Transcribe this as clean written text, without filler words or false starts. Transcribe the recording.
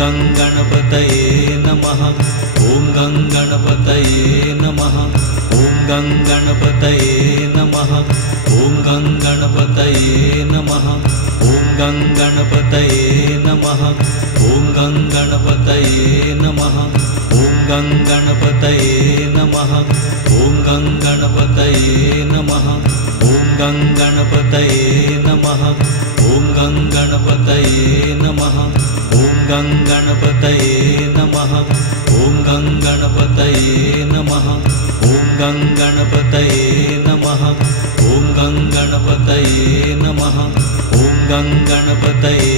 गं गणपतये नमः। ॐ गं गणपतये नमः। ॐ गं गणपतये नमः। ॐ गं गणपतये नमः। ॐ गं गणपतये नमः। ॐ गं गणपतये नमः। ॐ गं गणपतये नमः। ॐ गं गणपतये नमः। ॐ गं गणपतये नमः। ॐ गं गणपतये नमः। ॐ गं गणपतये नमः। ॐ गं गणपतये नमः। ॐ गं गणपतये नमः। ॐ गं गणपतये नमः। ॐ गं गणपतये